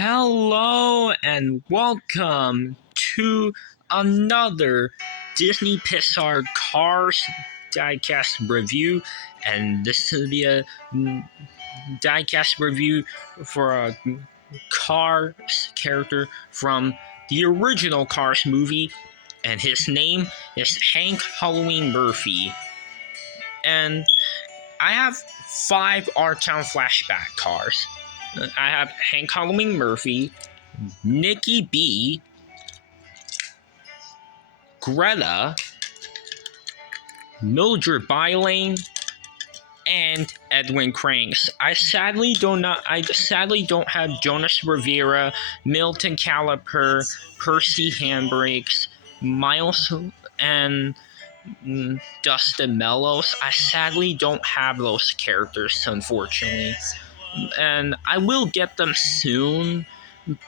Hello and welcome to another Disney Pixar Cars diecast review, and this will be a diecast review for a Cars character from the original Cars movie, and his name is Hank Halloween Murphy. And I have 5 Our Town flashback cars. I have Hank Halloween Murphy, Nikki B, Greta, Mildred Bylane, and Edwin Cranks. I sadly don't have Jonas Rivera, Milton Caliper, Percy Handbrakes, Miles, and Dustin Mellos. I sadly don't have those characters, unfortunately. And I will get them soon,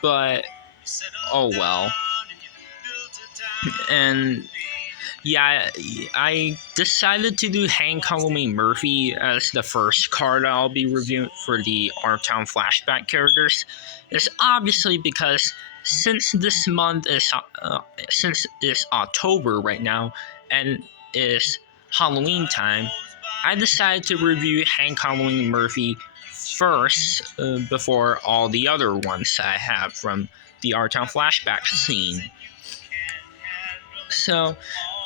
but oh well. And yeah, I decided to do Hank Halloween Murphy as the first card I'll be reviewing for the Our Town flashback characters. It's obviously because since this month is since it's October right now and it's Halloween time, I decided to review Hank Halloween Murphy first before all the other ones I have from the Our Town flashback scene. So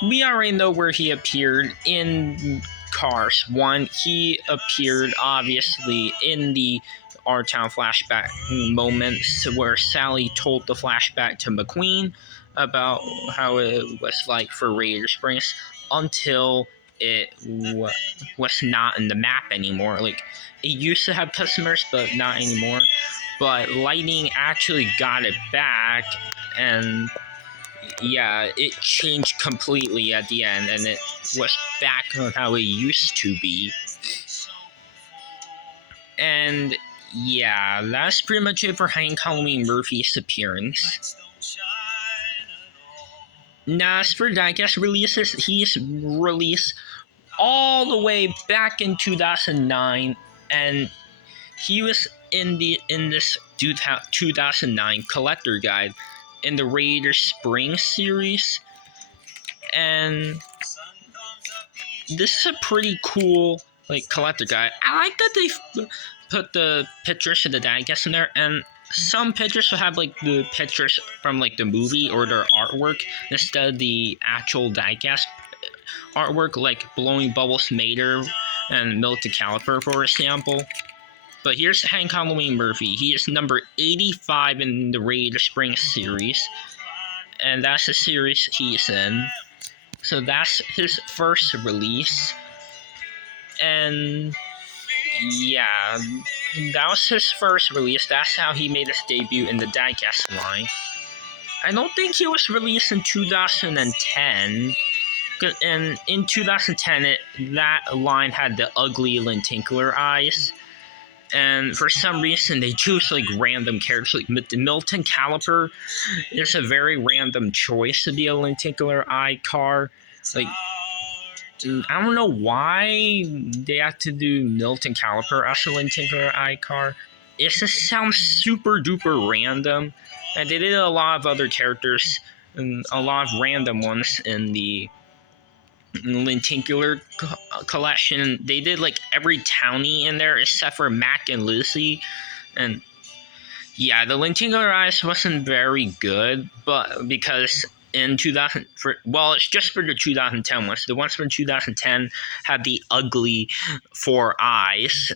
we already know where he appeared in Cars 1. He appeared obviously in the Our Town flashback moments where Sally told the flashback to McQueen about how it was like for Radiator Springs until it was not in the map anymore. Like, it used to have customers, but not anymore. But Lightning actually got it back, and yeah, it changed completely at the end, and it was back on how it used to be. And yeah, that's pretty much it for Hank Halloween Murphy's appearance. Now, as for diecast releases, he's released all the way back in 2009, and he was in this 2009 collector guide in the Radiator Springs series, and this is a pretty cool collector guide. I like that they put the pictures of the diecast in there, and some pictures will have the pictures from the movie or their artwork instead of the actual diecast artwork, like Blowing Bubbles Mater and Milton Caliper, for example. But here's Hank Halloween Murphy. He is number 85 in the Radiator Springs series, and that's the series he's in. So that's his first release, and yeah, that was his first release. That's how he made his debut in the diecast line. I don't think he was released in 2010. And in 2010, that line had the ugly Lynn Tinkler eyes. And for some reason, they choose random characters. Milton Caliper is a very random choice to be a Lynn Tinkler eye car. I don't know why they had to do Milton Caliper as a Lynn Tinkler eye car. It just sounds super duper random. And they did a lot of other characters, and a lot of random ones in the Lynn Tinkler collection. They did every townie in there except for Mac and Lucy, and yeah, the Lynn Tinkler eyes wasn't very good, but because in it's just for the 2010 ones. The ones from 2010 had the ugly 4 eyes.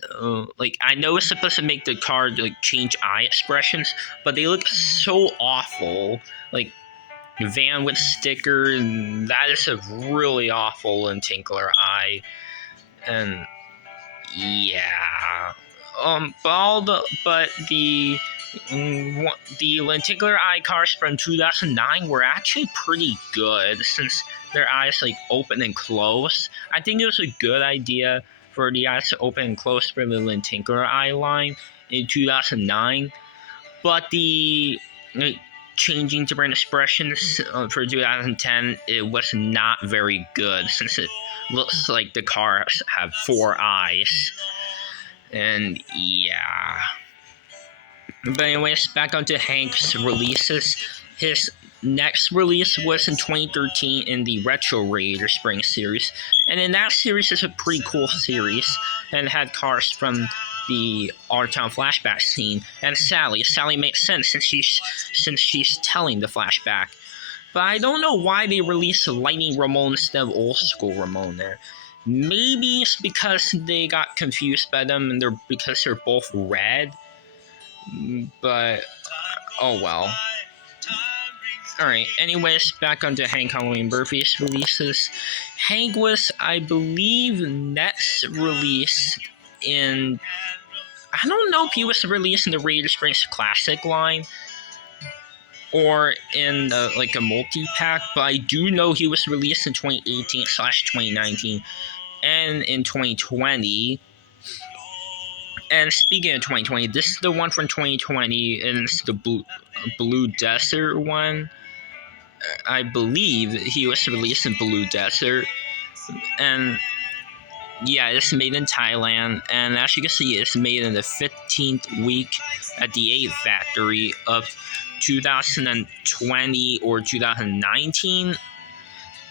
I know it's supposed to make the card change eye expressions, but they look so awful. Van with sticker, and that is a really awful Lynn Tinkler eye. And yeah, but the Lynn Tinkler eye cars from 2009 were actually pretty good, since their eyes open and close. I think it was a good idea for the eyes to open and close for the Lynn Tinkler eye line in 2009, but the changing different expressions for 2010, it was not very good, since it looks like the cars have 4 eyes. And yeah, But anyways, back onto Hank's releases. His next release was in 2013 in the Retro Raider Spring series, and in that series is a pretty cool series, and it had cars from the R-Town flashback scene. And Sally makes sense since she's telling the flashback. But I don't know why they released Lightning Ramon instead of Old School Ramon there. Maybe it's because they got confused by them and because they're both red. But oh well. Alright, anyways, back onto Hank Halloween Murphy's releases. Hank was, I believe, next released in... I don't know if he was released in the Raider Springs Classic line or in like a multi-pack, but I do know he was released in 2018/2019 and in 2020. And speaking of 2020, this is the one from 2020, and it's the Blue Desert one. I believe he was released in Blue Desert, and yeah, it's made in Thailand, and as you can see, it's made in the 15th week at the 8th factory of 2020 or 2019.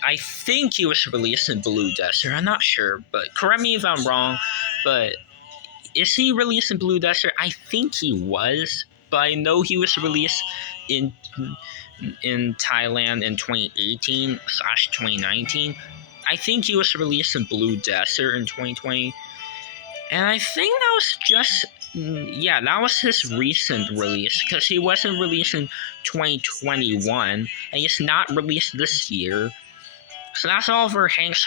I think he was released in Blue Desert. I'm not sure, but correct me if I'm wrong. But is he released in Blue Desert? I think he was, but I know he was released in Thailand in 2018/2019. I think he was released in Blue Desert in 2020. And I think that was just, that was his recent release, because he wasn't released in 2021, and he's not released this year. So that's all for Hank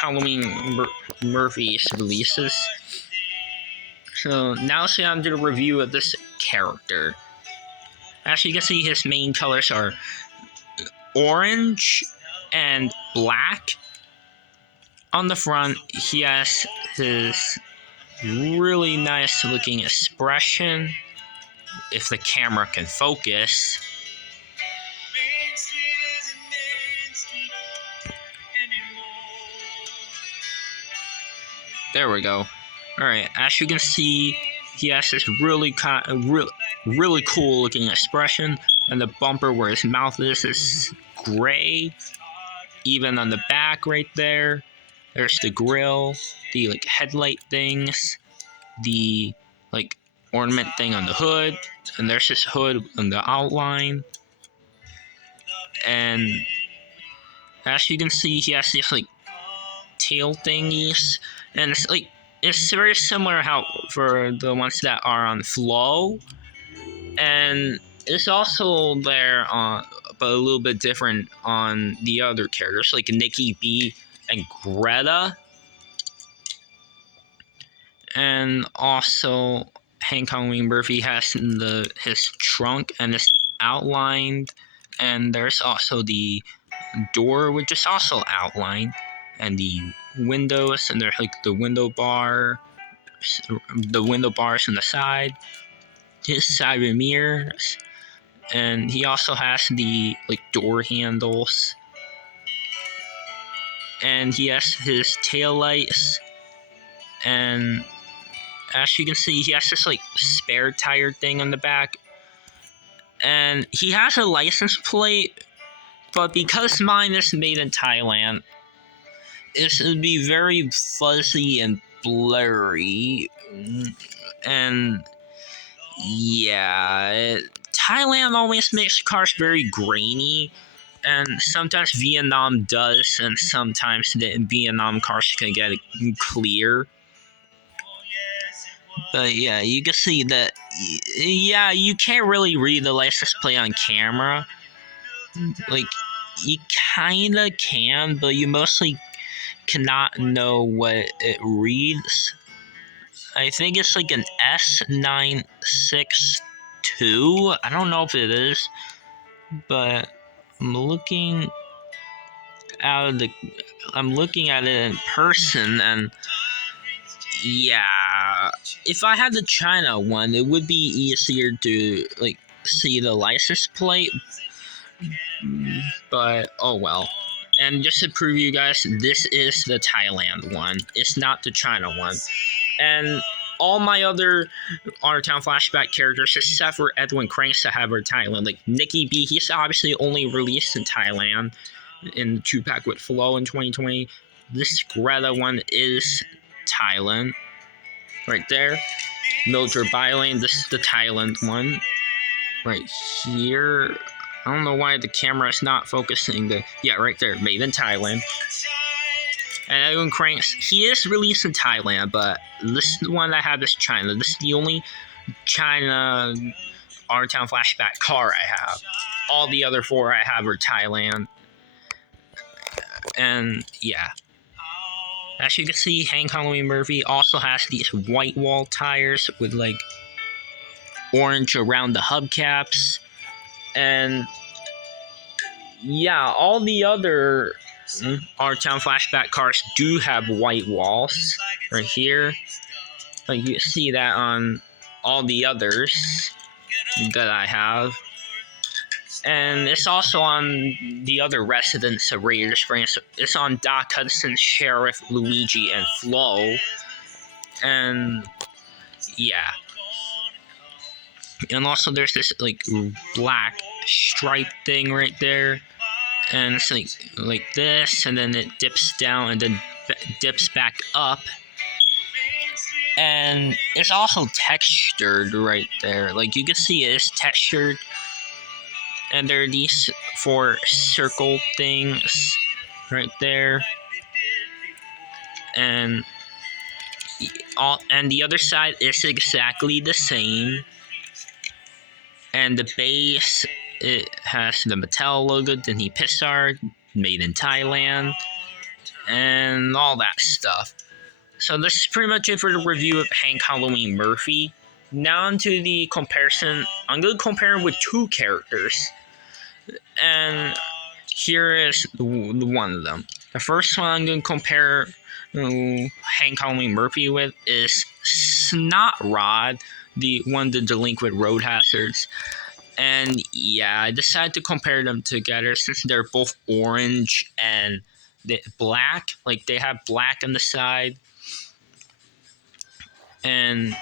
Halloween Murphy's releases. So now let's get on to the review of this character. As you can see, his main colors are orange and black. On the front, he has his really nice looking expression, if the camera can focus. There we go. Alright, as you can see, he has this really cool looking expression, and the bumper where his mouth is gray. Even on the back right there, there's the grill, the like headlight things, the like ornament thing on the hood, and there's his hood on the outline. And as you can see, he has these like tail thingies, and it's very similar how for the ones that are on Flow, and it's also there on, but a little bit different on the other characters like Nikki B and Greta. And also Hank Halloween Murphy has his trunk, and it's outlined, and there's also the door which is also outlined, and the windows, and there's like the window bars on the side, his side mirrors, and he also has the like door handles, and he has his tail lights, and as you can see, he has this like spare tire thing on the back, and he has a license plate, but because mine is made in Thailand, it would be very fuzzy and blurry, and yeah, Thailand always makes cars very grainy, and sometimes Vietnam does, and sometimes the Vietnam cars can get clear. But yeah, you can see that, yeah, you can't really read the license plate on camera. Like, you kinda can, but you mostly cannot know what it reads. I think it's like an S962. I don't know if it is, but I'm looking at it in person, and yeah, if I had the China one, it would be easier to like see the license plate, but oh well. And just to prove you guys, this is the Thailand one. It's not the China one. And all my other Our Town Flashback characters, except for Edwin Cranks, that have are Thailand. Like Nikki B, he's obviously only released in Thailand in the 2-pack with Flow in 2020. This Greta one is Thailand, right there. Mildred Bylane, this is the Thailand one, right here. I don't know why the camera is not focusing. Yeah, right there, made in Thailand. And Edwin Cranks, he is released in Thailand, but this one I have is China. This is the only China Our Town Flashback car I have. All the other 4 I have are Thailand. And yeah. As you can see, Hank Halloween Murphy also has these white wall tires with like orange around the hubcaps. And yeah, all the other Our Town Flashback cars do have white walls right here. Like you see that on all the others that I have. And it's also on the other residents of Raiders Springs. It's on Doc Hudson, Sheriff, Luigi, and Flo. And yeah. And also there's this like black stripe thing right there. And it's like this, and then it dips down and then dips back up. And it's also textured right there. Like you can see it is textured. And there are these 4 circle things right there. And the other side is exactly the same. And the base, it has the Mattel logo, Disney Pixar, made in Thailand, and all that stuff. So this is pretty much it for the review of Hank Halloween Murphy. Now onto the comparison. I'm going to compare him with 2 characters. And here is one of them. The first one I'm going to compare Hank Halloween Murphy with is Snot Rod, the delinquent road hazards. And yeah, I decided to compare them together since they're both orange and black. Like they have black on the side. And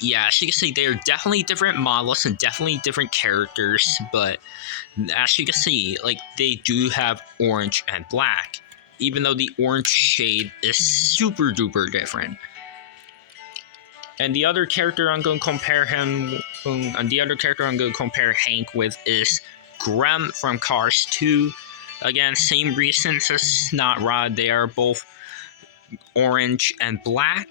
yeah, as you can see, they're definitely different models and definitely different characters. But as you can see, like they do have orange and black. Even though the orange shade is super duper different. And the other character I'm going to compare Hank with is Grem from Cars 2. Again, same reasons as Snot Rod. They are both orange and black.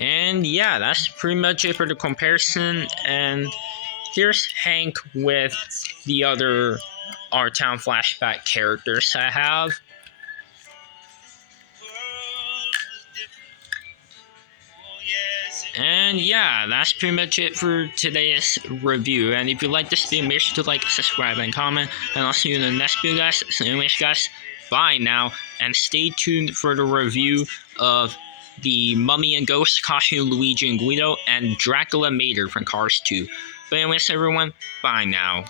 And yeah, that's pretty much it for the comparison. And here's Hank with the other Our Town Flashback characters I have. And yeah, that's pretty much it for today's review. And if you like this video, make sure to like, subscribe, and comment. And I'll see you in the next video, guys. So anyways, guys, bye now. And stay tuned for the review of the Mummy and Ghost costume Luigi and Guido, and Dracula Mater from Cars 2. But anyways, everyone, bye now.